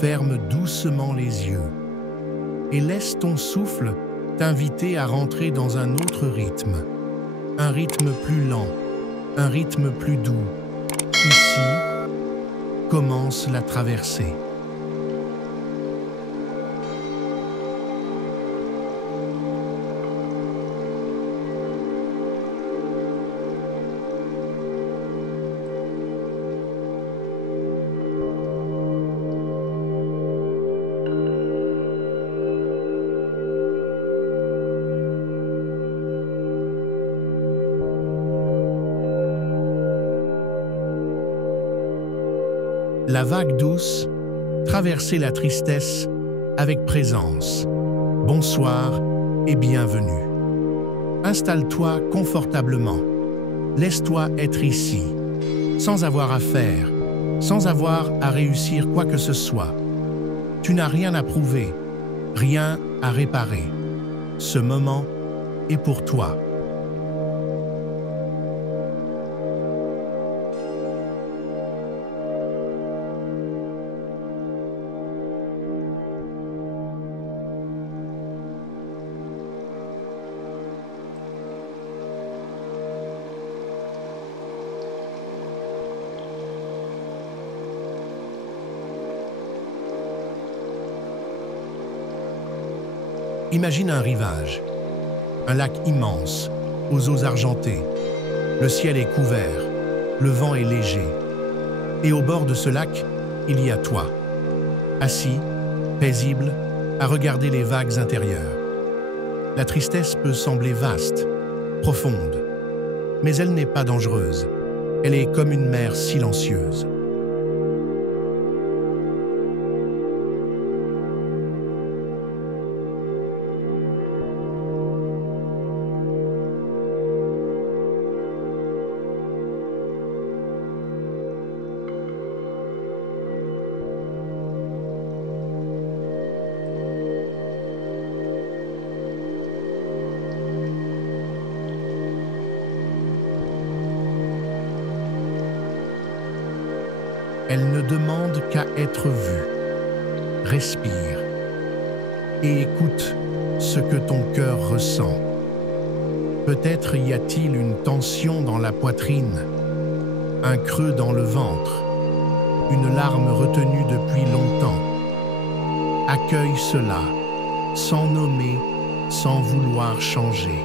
Ferme doucement les yeux et laisse ton souffle t'inviter à rentrer dans un autre rythme. Un rythme plus lent, un rythme plus doux. Ici, commence la traversée. La vague douce, traverser la tristesse avec présence. Bonsoir et bienvenue. Installe-toi confortablement. Laisse-toi être ici, sans avoir à faire, sans avoir à réussir quoi que ce soit. Tu n'as rien à prouver, rien à réparer. Ce moment est pour toi. Imagine un rivage, un lac immense, aux eaux argentées. Le ciel est couvert, le vent est léger. Et au bord de ce lac, il y a toi, assis, paisible, à regarder les vagues intérieures. La tristesse peut sembler vaste, profonde, mais elle n'est pas dangereuse. Elle est comme une mer silencieuse. Elle ne demande qu'à être vue. Respire et écoute ce que ton cœur ressent. Peut-être y a-t-il une tension dans la poitrine, un creux dans le ventre, une larme retenue depuis longtemps. Accueille cela, sans nommer, sans vouloir changer.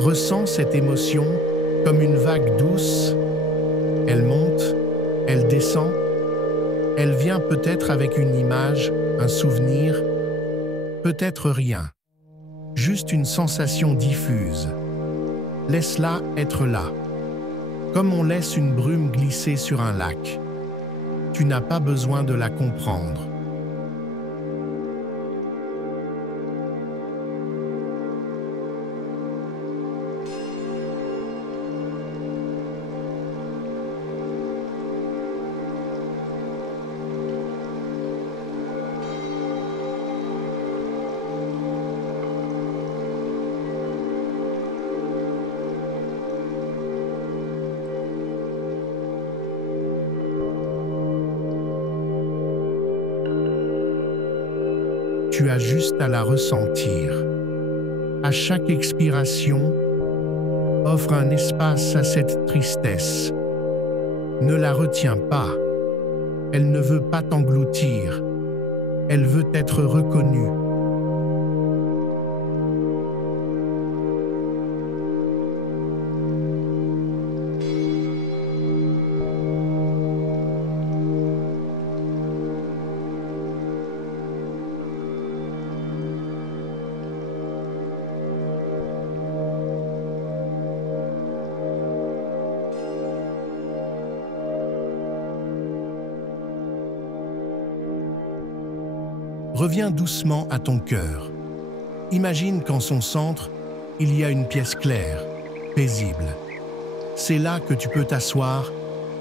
Ressens cette émotion comme une vague douce. Elle monte, elle descend, elle vient peut-être avec une image, un souvenir, peut-être rien. Juste une sensation diffuse. Laisse-la être là, comme on laisse une brume glisser sur un lac. Tu n'as pas besoin de la comprendre. Tu as juste à la ressentir. À chaque expiration, offre un espace à cette tristesse. Ne la retiens pas. Elle ne veut pas t'engloutir. Elle veut être reconnue. Reviens doucement à ton cœur. Imagine qu'en son centre, il y a une pièce claire, paisible. C'est là que tu peux t'asseoir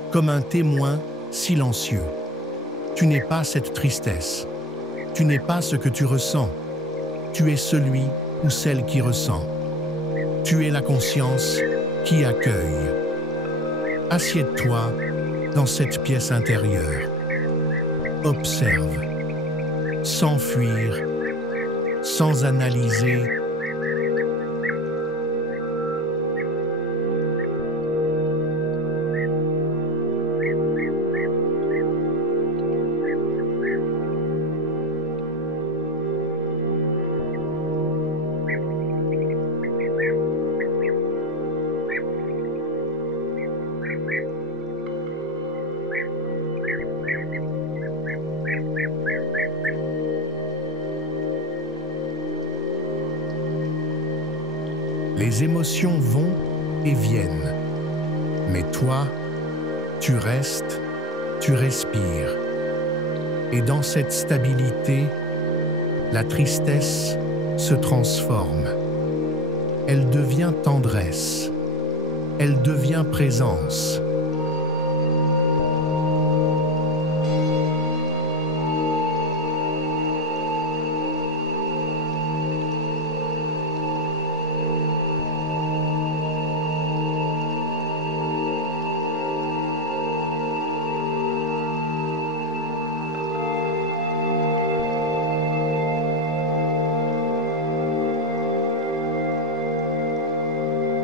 comme un témoin silencieux. Tu n'es pas cette tristesse. Tu n'es pas ce que tu ressens. Tu es celui ou celle qui ressent. Tu es la conscience qui accueille. Assieds-toi dans cette pièce intérieure. Observe, sans fuir, sans analyser. Les émotions vont et viennent, mais toi, tu restes, tu respires. Et dans cette stabilité, la tristesse se transforme. Elle devient tendresse, elle devient présence.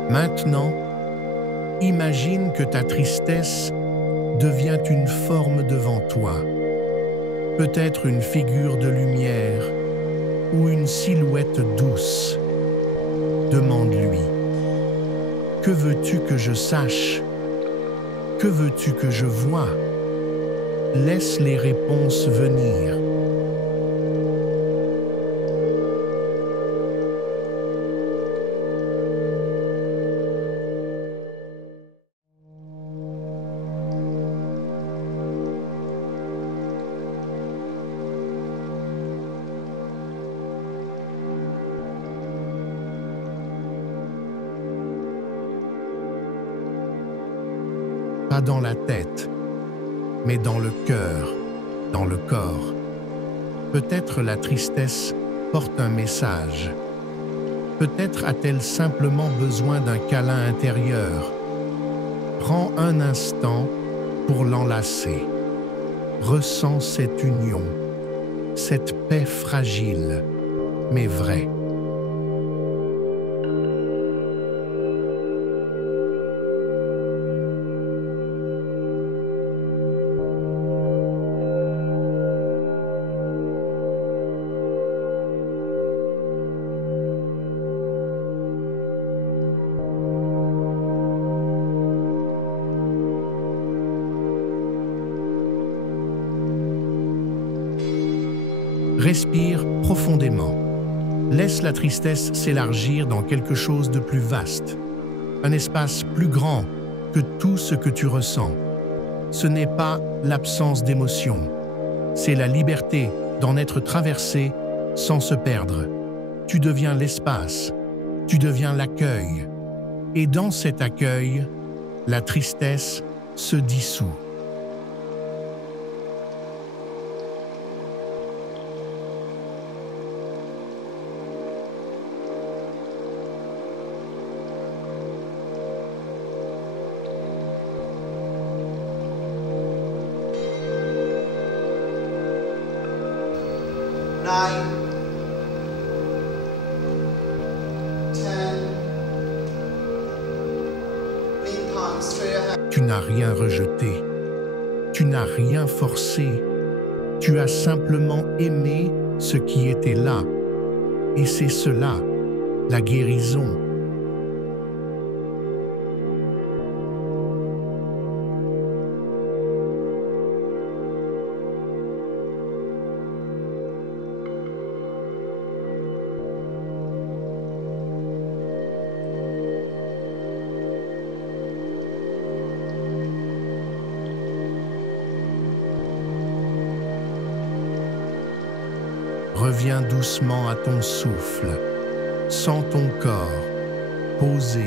Maintenant, imagine que ta tristesse devient une forme devant toi, peut-être une figure de lumière ou une silhouette douce. Demande-lui, que veux-tu que je sache? Que veux-tu que je voie? Laisse les réponses venir. Pas dans la tête, mais dans le cœur, dans le corps. Peut-être la tristesse porte un message. Peut-être a-t-elle simplement besoin d'un câlin intérieur. Prends un instant pour l'enlacer. Ressens cette union, cette paix fragile, mais vraie. Respire profondément. Laisse la tristesse s'élargir dans quelque chose de plus vaste, un espace plus grand que tout ce que tu ressens. Ce n'est pas l'absence d'émotion, c'est la liberté d'en être traversé sans se perdre. Tu deviens l'espace, tu deviens l'accueil. Et dans cet accueil, la tristesse se dissout. Nine, 10, lean palms straight ahead. Tu n'as rien rejeté, tu n'as rien forcé, tu as simplement aimé ce qui était là. Et c'est cela, la guérison. Reviens doucement à ton souffle. Sens ton corps, posé,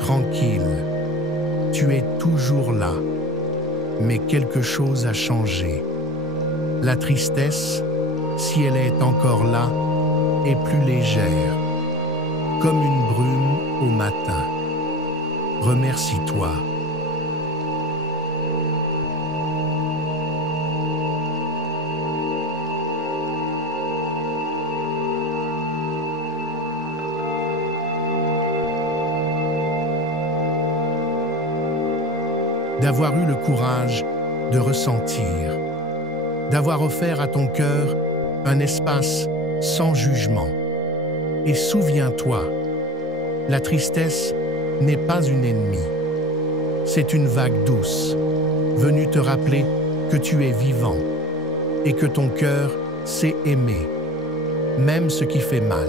tranquille. Tu es toujours là, mais quelque chose a changé. La tristesse, si elle est encore là, est plus légère, comme une brume au matin. Remercie-toi. D'avoir eu le courage de ressentir, d'avoir offert à ton cœur un espace sans jugement. Et souviens-toi, la tristesse n'est pas une ennemie. C'est une vague douce, venue te rappeler que tu es vivant et que ton cœur sait aimer, même ce qui fait mal.